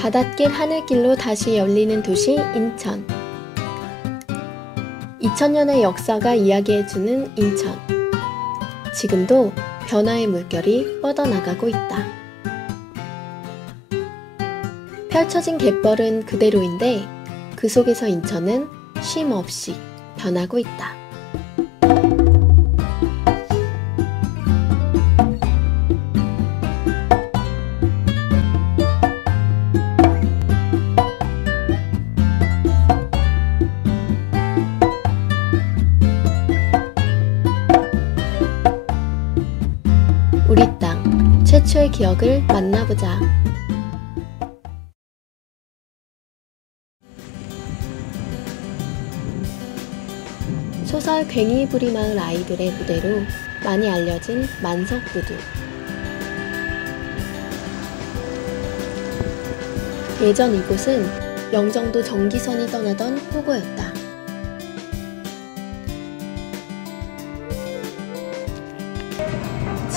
바닷길 하늘길로 다시 열리는 도시 인천. 2000년의 역사가 이야기해주는 인천. 지금도 변화의 물결이 뻗어나가고 있다. 펼쳐진 갯벌은 그대로인데 그 속에서 인천은 쉼 없이 변하고 있다. 우리 땅 최초의 기억을 만나보자. 소설 괭이부리 마을 아이들의 무대로 많이 알려진 만석부두. 예전 이곳은 영정도 전기선이 떠나던 포구였다.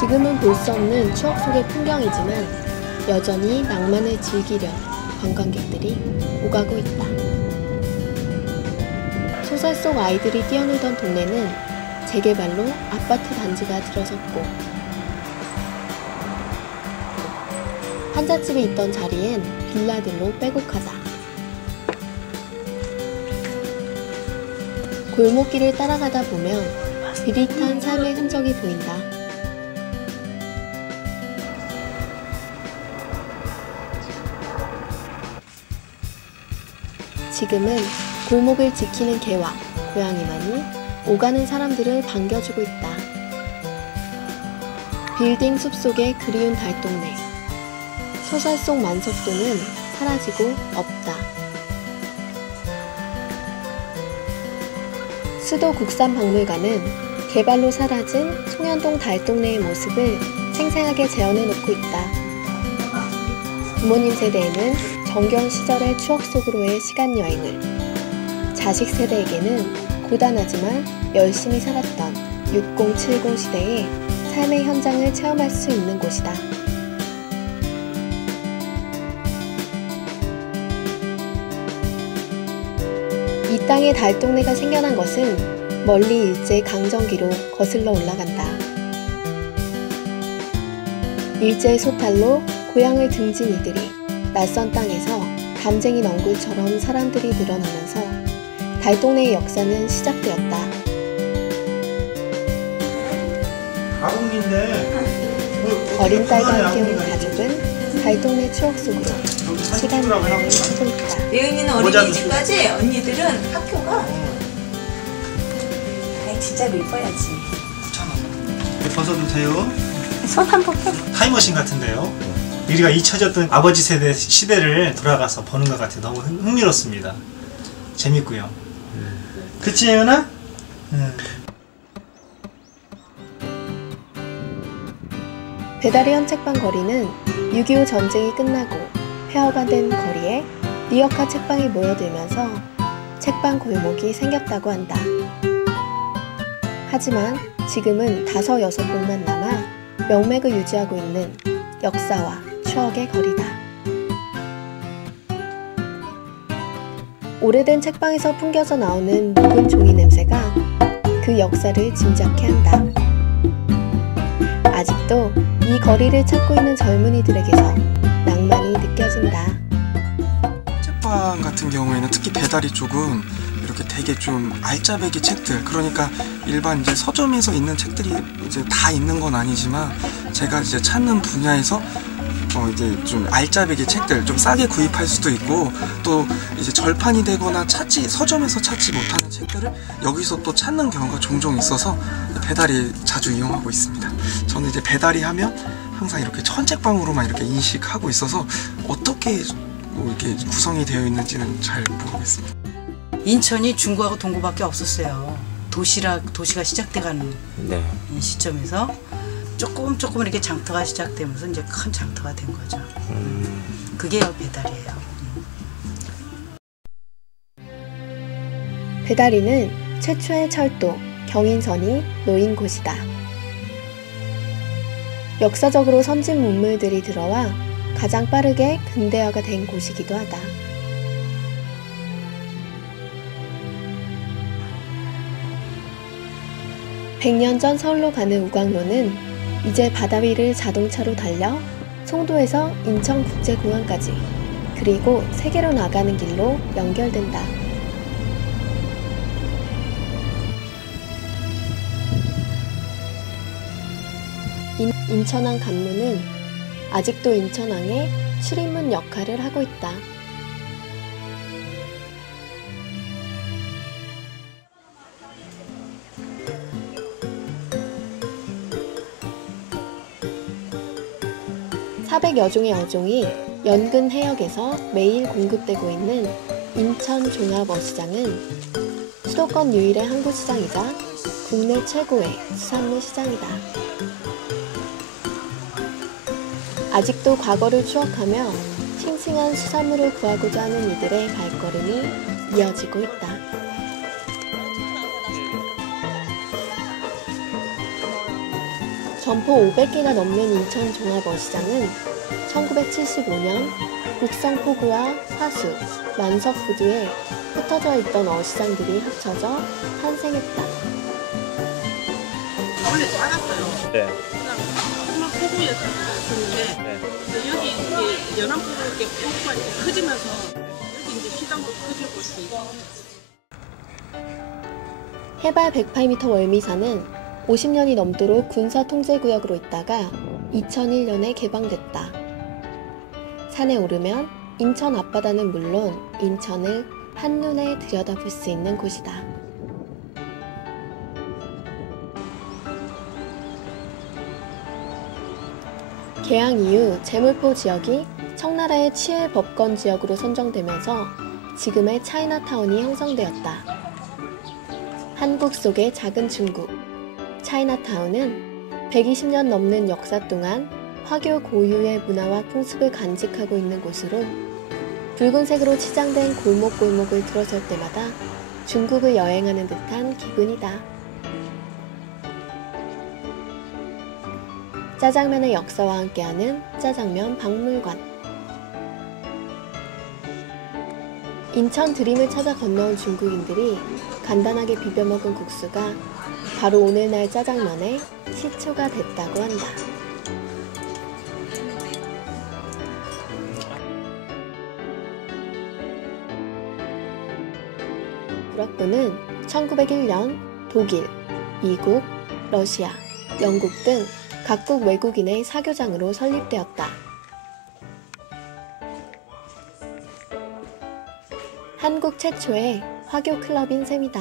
지금은 볼 수 없는 추억 속의 풍경이지만 여전히 낭만을 즐기려는 관광객들이 오가고 있다. 소설 속 아이들이 뛰어놀던 동네는 재개발로 아파트 단지가 들어섰고 한잣집이 있던 자리엔 빌라들로 빼곡하다. 골목길을 따라가다 보면 비릿한 삶의 흔적이 보인다. 지금은 골목을 지키는 개와 고양이만이 오가는 사람들을 반겨주고 있다. 빌딩 숲속의 그리운 달동네. 소설 속 만석도는 사라지고 없다. 수도 국산박물관은 개발로 사라진 송현동 달동네의 모습을 생생하게 재현해놓고 있다. 부모님 세대에는 정겨운 시절의 추억 속으로의 시간여행을, 자식 세대에게는 고단하지만 열심히 살았던 6070 시대의 삶의 현장을 체험할 수 있는 곳이다. 이 땅에 달동네가 생겨난 것은 멀리 일제 강점기로 거슬러 올라간다. 일제의 소탈로 고향을 등진 이들이 낯선 땅에서 담쟁이 넝굴처럼 사람들이 늘어나면서 달동네의 역사는 시작되었다. 어린 딸과 함께 온 가족은 달동네 추억 속으로 시간 여행을 하고 있다. 예은이는 어린이집까지, 언니들은 학교가 진짜로 이뻐야지. 벗어도 돼요? 손 한번 펴. 타임머신 같은데요. 우리가 잊혀졌던 아버지 세대 시대를 돌아가서 보는 것 같아요. 너무 흥미롭습니다. 재밌고요. 그치 예은아? 배달의 현책방 거리는 6.25 전쟁이 끝나고 폐허가 된 거리에 리어카 책방이 모여들면서 책방 골목이 생겼다고 한다. 하지만 지금은 5-6곳만 남아 명맥을 유지하고 있는 역사와 추억의 거리다. 오래된 책방에서 풍겨져 나오는 묵은 종이 냄새가 그 역사를 짐작케 한다. 아직도 이 거리를 찾고 있는 젊은이들에게서 낭만이 느껴진다. 책방 같은 경우에는 특히 배달이 쪽은 이렇게 되게 좀 알짜배기 책들, 그러니까 일반 이제 서점에서 있는 책들이 이제 다 있는 건 아니지만 제가 이제 찾는 분야에서 이제 좀 알짜배기 책들 좀 싸게 구입할 수도 있고, 또 이제 절판이 되거나 서점에서 찾지 못하는 책들을 여기서 또 찾는 경우가 종종 있어서 배달이 자주 이용하고 있습니다. 저는 이제 배달이 하면 항상 이렇게 천책방으로만 이렇게 인식하고 있어서 어떻게 이렇게 구성이 되어 있는지는 잘 모르겠습니다. 인천이 중구하고 동구밖에 없었어요. 도시가 시작돼가는 시점에서 조금 이렇게 장터가 시작되면서 이제 큰 장터가 된 거죠. 그게 배달이에요. 배다리는 최초의 철도, 경인선이 놓인 곳이다. 역사적으로 선진 문물들이 들어와 가장 빠르게 근대화가 된 곳이기도 하다. (100년) 전 서울로 가는 우광로는 이제 바다 위를 자동차로 달려 송도에서 인천국제공항까지, 그리고 세계로 나가는 길로 연결된다. 인천항 간문은 아직도 인천항의 출입문 역할을 하고 있다. (400여 종의 어종이 연근 해역에서 매일 공급되고 있는 인천종합어시장은 수도권 유일의 항구시장이자 국내 최고의 수산물 시장이다. 아직도 과거를 추억하며 싱싱한 수산물을 구하고자 하는 이들의 발걸음이 이어지고 있다. 점포 500개가 넘는 인천종합어시장은 1975년 국성포구와 화수, 만석푸드에 흩어져 있던 어시장들이 합쳐져 탄생했다. 원래 작았어요. 네. 정말 포구였었는데 여기 이제 연안포구 이렇게 포구가 이렇게 커지면서 여기 이제 시장도 커지고 있고. 해발 108m 월미산은 50년이 넘도록 군사 통제구역으로 있다가 2001년에 개방됐다. 산에 오르면 인천 앞바다는 물론 인천을 한눈에 들여다볼 수 있는 곳이다. 개항 이후 제물포 지역이 청나라의 치일 법권 지역으로 선정되면서 지금의 차이나타운이 형성되었다. 한국 속의 작은 중국, 차이나타운은 120년 넘는 역사 동안 화교 고유의 문화와 풍습을 간직하고 있는 곳으로 붉은색으로 치장된 골목골목을 들어설 때마다 중국을 여행하는 듯한 기분이다. 짜장면의 역사와 함께하는 짜장면 박물관. 인천 드림을 찾아 건너온 중국인들이 간단하게 비벼먹은 국수가 바로 오늘날 짜장면의 시초가 됐다고 한다. 구락부는 1901년 독일, 미국, 러시아, 영국 등 각국 외국인의 사교장으로 설립되었다. 한국 최초의 화교 클럽인 셈이다.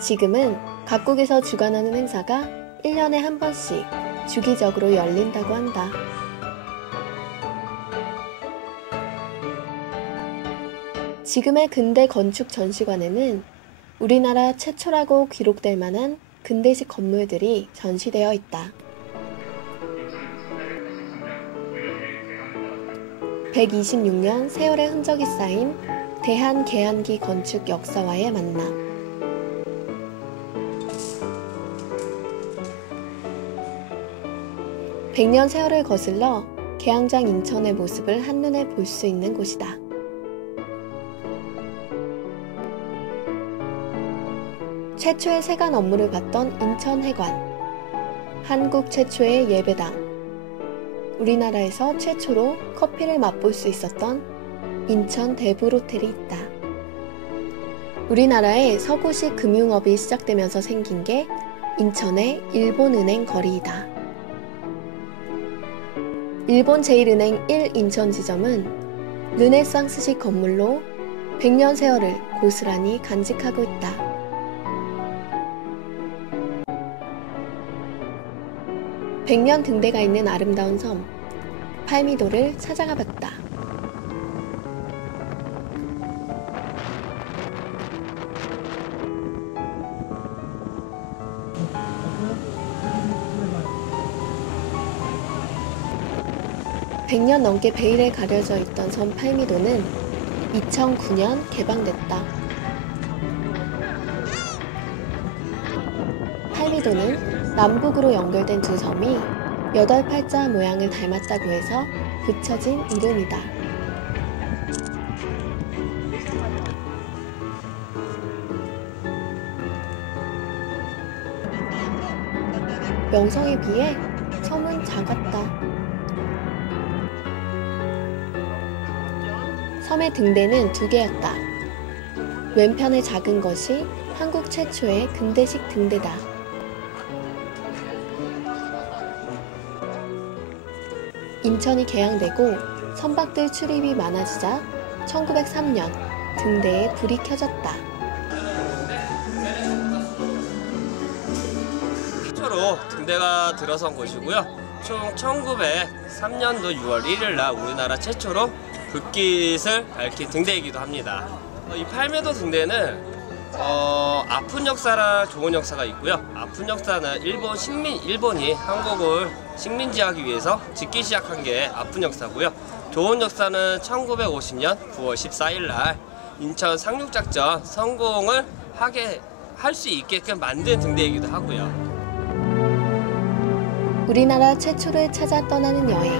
지금은 각국에서 주관하는 행사가 1년에 한 번씩 주기적으로 열린다고 한다. 지금의 근대 건축 전시관에는 우리나라 최초라고 기록될 만한 근대식 건물들이 전시되어 있다. 126년 세월의 흔적이 쌓인 대한개항기 건축 역사와의 만남. (100년) 세월을 거슬러 개항장 인천의 모습을 한눈에 볼 수 있는 곳이다. 최초의 세관 업무를 봤던 인천해관, 한국 최초의 예배당, 우리나라에서 최초로 커피를 맛볼 수 있었던 인천 대불호텔이 있다. 우리나라의 서구식 금융업이 시작되면서 생긴 게 인천의 일본은행 거리이다. 일본 제1은행 1인천 지점은 르네상스식 건물로 100년 세월을 고스란히 간직하고 있다. 백년 등대가 있는 아름다운 섬, 팔미도를 찾아가 봤다. (100년) 넘게 베일에 가려져 있던 섬 팔미도는 2009년 개방됐다. 팔미도는 남북으로 연결된 두 섬이 8 팔자 모양을 닮았다고 해서 붙여진 이름이다. 명성에 비해 섬은 작았다. 섬의 등대는 2개였다. 왼편의 작은 것이 한국 최초의 근대식 등대다. 인천이 개항되고 선박들 출입이 많아지자 1903년 등대에 불이 켜졌다. 최초로 등대가 들어선 곳이고요. 총 1903년도 6월 1일 날 우리나라 최초로 불빛을 밝힌 등대이기도 합니다. 이 팔매도 등대는 아픈 역사랑 좋은 역사가 있고요. 아픈 역사는 일본이 한국을 식민지하기 위해서 짓기 시작한 게 아픈 역사고요. 좋은 역사는 1950년 9월 14일 날 인천 상륙작전 성공을 할 수 있게끔 만든 등대이기도 하고요. 우리나라 최초를 찾아 떠나는 여행.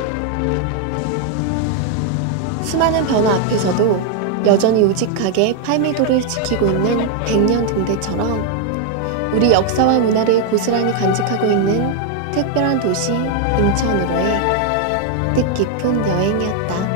수많은 변화 앞에서도 여전히 우직하게 팔미도를 지키고 있는 100년 등대처럼 우리 역사와 문화를 고스란히 간직하고 있는 특별한 도시 인천으로의 뜻깊은 여행이었다.